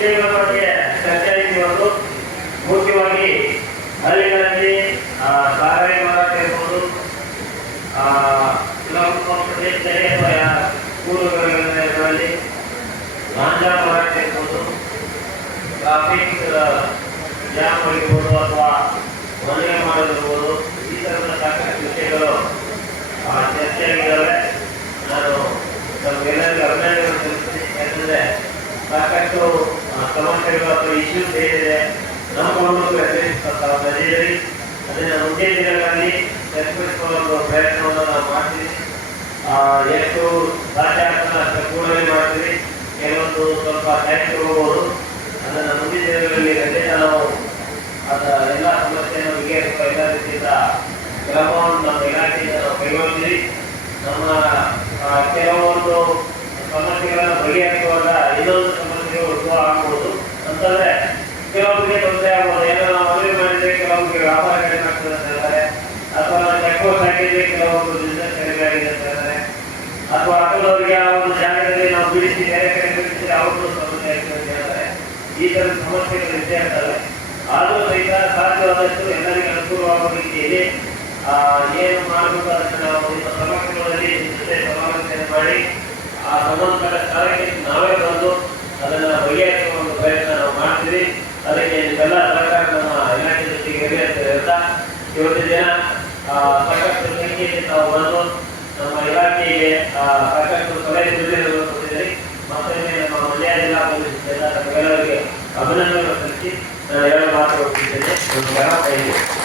ವಿಷಯಗಳ ಬಗ್ಗೆ ಚರ್ಚೆ ಆಗಿರುವುದು ಮುಖ್ಯವಾಗಿ ಹಳ್ಳಿಗಳಲ್ಲಿ ಸಾರಾಯಿ ಮಾರಾಟ ಇರ್ಬೋದು, ಪ್ರದೇಶದಲ್ಲಿ ಅಥವಾ ಊರುಗಳಲ್ಲಿ ಗಾಂಜಾ ಮಾರಾಟ ಇರ್ಬೋದು, ಟ್ರಾಫಿಕ್ ಜಾಮ್ ಆಗಿರ್ಬೋದು ಅಥವಾ ಮನೆ ಮಾಡೋದಿರ್ಬೋದು, ಈ ಥರದ ಸಾಕಷ್ಟು ವಿಷಯಗಳು ಚರ್ಚೆ ಆಗಿದ್ದಾವೆ. ನಾನು ನಮಗೆಲ್ಲರಿಗೂ ಅಭಿನಂದನೆ ತಿಳಿಸ್ತೀನಿ. ಯಾಕಂದರೆ ಸಾಕಷ್ಟು ಸಮಸ್ಯೆಗಳು ಅಥವಾ ಇಶ್ಯೂಸ್ ಏನಿದೆ ನಮ್ಮ ನದಿಯಲ್ಲಿ ಅದನ್ನು ಮುಂದಿನ ದಿನಗಳಲ್ಲಿ ಸರಿಪಡಿಸಿಕೊಳ್ಳುವ ಪ್ರಯತ್ನವನ್ನು ನಾವು ಮಾಡ್ತೀವಿ. ಎಷ್ಟು ಸಾಧ್ಯ ಆಗ್ತದೆ ಅಷ್ಟು ಕೂಡಲೇ ಮಾಡ್ತೀವಿ. ಕೆಲವೊಂದು ಸ್ವಲ್ಪ ಟೈಮ್ ತಗೋಬಹುದು. ಅದನ್ನು ಮುಂದಿನ ದಿನಗಳಲ್ಲಿ ಖಂಡಿತ ನಾವು ಎಲ್ಲ ಸಮಸ್ಯೆಯನ್ನು ಬಗೆಹರಿಸುವ ಎಲ್ಲ ರೀತಿಯಿಂದ ಕ್ರಮವನ್ನು ನಮ್ಮ ಇಲಾಖೆಯಿಂದ ನಾವು ಕೈಗೊಳ್ತೀವಿ. ನಮ್ಮ ಕೆಲವೊಂದು ಸಮಸ್ಯೆಗಳನ್ನು ಬಗೆಹರಿಸುವಾಗ ಇನ್ನೊಂದು ಸಮಸ್ಯೆಗಳು ಉದ್ಭವ ಆಗ್ಬೋದು. ಅಂತಂದ್ರೆ ಕೆಲವೊಬ್ಬರಿಗೆ ತೊಂದರೆ ಆಗ್ಬೋದು. ಏನೋ ನಾವು ಮದುವೆ ಮಾಡಿದ್ರೆ ಕೆಲವೊಬ್ಬರಿಗೆ ವ್ಯಾಪಾರ ಕಡಿಮೆ ಆಗ್ತದೆ ಅಂತ ಹೇಳ್ತಾರೆ, ಅಥವಾ ಚೆಕ್ಪೋಸ್ಟ್ ಹಾಕಿದ್ರೆ ಕೆಲವೊಬ್ಬರು ಬಿಸ್ನೆಸ್ ಕಡಿಮೆ ಆಗಿದೆ ಅಂತ ಹೇಳ್ತಾರೆ, ಅಥವಾ ಅಕ್ಕದವರಿಗೆ ಆ ಒಂದು ಜಾಗದಲ್ಲಿ ನಾವು ಬಿಡಿಸಿ ಬೇರೆ ಕಡೆ ಬಿಡಿಸಿದ್ರೆ ಅವ್ರಿಗೂ ಸಮಸ್ಯೆ ಆಗ್ತದೆ ಅಂತ ಹೇಳ್ತಾರೆ. ಈ ಥರದ ಸಮಸ್ಯೆಗಳು ಇದ್ದೇ ಇರ್ತವೆ. ಆದರೂ ಸಹಿತ ಸಾಧ್ಯವಾದಷ್ಟು ಎಲ್ಲರಿಗೂ ಅನುಕೂಲವಾಗುವ ರೀತಿಯಲ್ಲಿ ಏನು ಮಾಡಬೇಕು ಅದನ್ನು ನಾವು ನಿಮ್ಮ ಸಮಸ್ಯೆಗಳಲ್ಲಿ ಜೊತೆ ಸಮಾಲೋಚನೆ ಮಾಡಿ ಆ ಸಂಬಂಧಪಟ್ಟ ಸ್ಥಳಕ್ಕೆ ನಾವೇ ಬಂದು ಅದನ್ನು ಬಗೆಹರಿಸುವ ಒಂದು ಪ್ರಯತ್ನ ನಾವು ಮಾಡ್ತೀವಿ. ಅದಕ್ಕೆ ನಿಮ್ಮೆಲ್ಲ ಸಹಕಾರ ನಮ್ಮ ಇಲಾಖೆ ಜೊತೆಗೆ ಇರಲಿ ಅಂತ ಹೇಳ್ತಾ, ಇವತ್ತು ದಿನ ಸಾಕಷ್ಟು ಸಂಖ್ಯೆಯಲ್ಲಿ ನಾವು ಬಂದು ನಮ್ಮ ಇಲಾಖೆಗೆ ಸಾಕಷ್ಟು ಸಲಹೆ ಸೂಚನೆಗಳನ್ನು ಕೊಟ್ಟಿದ್ದೀರಿ. ಮತ್ತೊಮ್ಮೆ ನಮ್ಮ ಮಂಡ್ಯ ಜಿಲ್ಲಾ ಪೊಲೀಸ್ ಎಲ್ಲ ನಮಗೆಲ್ಲರಿಗೆ ಅಭಿನಂದನೆಗಳು ಸಲ್ಲಿಸಿ ನಾನು ಎರಡು ಮಾತು ಹೋಗ್ತಿದ್ದೇನೆ. ನಮಗೆಲ್ಲ